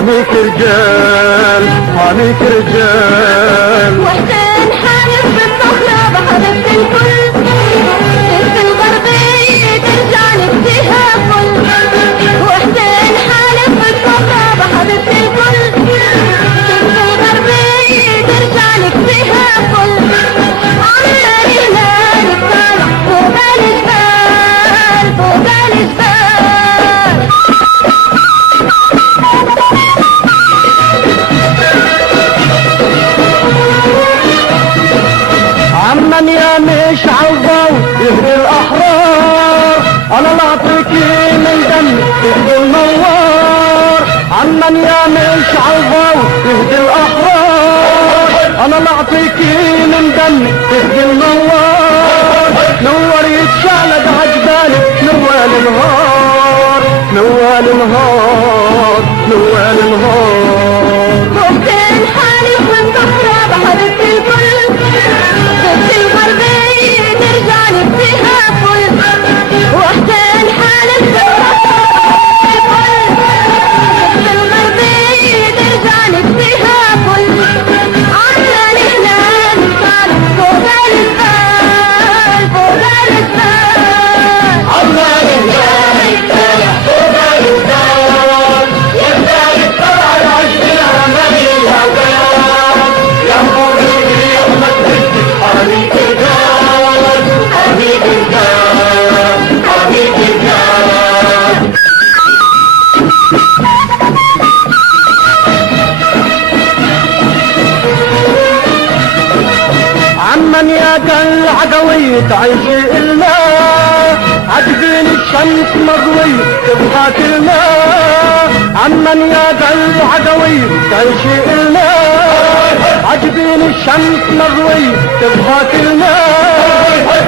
حميك رجال حميك رجال. وحسين حالف بالصخرة بحبيبة الكل، انت الغربية ترجع نفسها فل. وحسين حالف بالصخرة بحبيبة الكل، انت الغربية ترجع نفسها فل. عمالي هلالك طالع فوق الجبال فوق الجبال. عمن يا مش عالضو يهدي الاحرار، انا لا اعطيكي من دم تهدي النوار. عمن يا مش عالضو يهدي الاحرار، انا لا اعطيكي من دم تهدي النوار. نور يتشعلق عجبالك نوال النهار نوال النهار نوال النهار. وحسين حالف من صخرة بحبيبة الكل، ضد الغربية ترجع نفسها فل. وحسين حالف من صخرة ضد الغربية ترجع نفسها فل. عشان احنا نطالع فوق الجبال فوق الجبال. عمال الجاي طالع فوق الجبال، يبدأ يطلع العجب العمل الهجال. يا مغربي ما تهدي حميك رجال حميك رجال حميك رجال. عمن يا قل عقوي تعيشي إلا، عجبين الشمس مضوي تبغى كلمة. عمن يا قل عقوي تعيشي إلا، عجبين الشمس مضوي تبغى كلمة.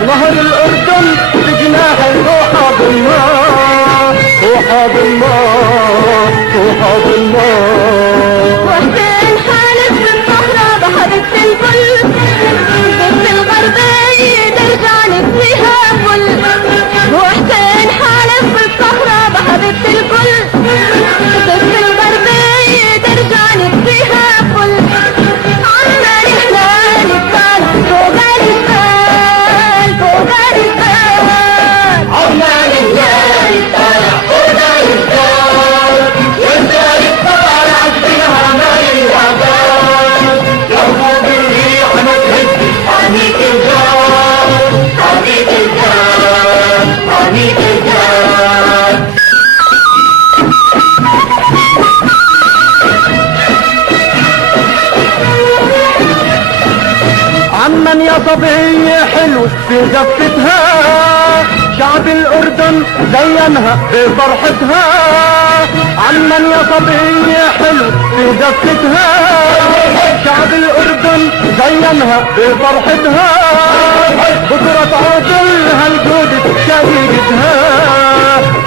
نهر الأردن بجناح روحه بالماء روحه بالماء روحه بالماء. وحسين حالف بالصخرة بحبيبة الكل، ضد الغربية ترجع نفسها فل. وحسين حالف بالصخرة بحبيبة الكل، ضد الغربية ترجع نفسها فل. عمال هلالك طالع فوق الجبال فوق الجبال. عمال الجاي طالع فوق الجبال، يبدأ يطلع العجب العمل الهجال. يا مغربي ما تهدي حميك رجال حميك رجال حميك رجال. عمن يا صبي حلو في زفتها، شعب الأردن زينها بفرحتها. عمن يا صبي حلو في زفتها، شعب الأردن زينها بفرحتها. بكرة تعود لها الجودة شقيقتها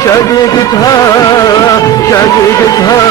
شقيقتها شقيقتها.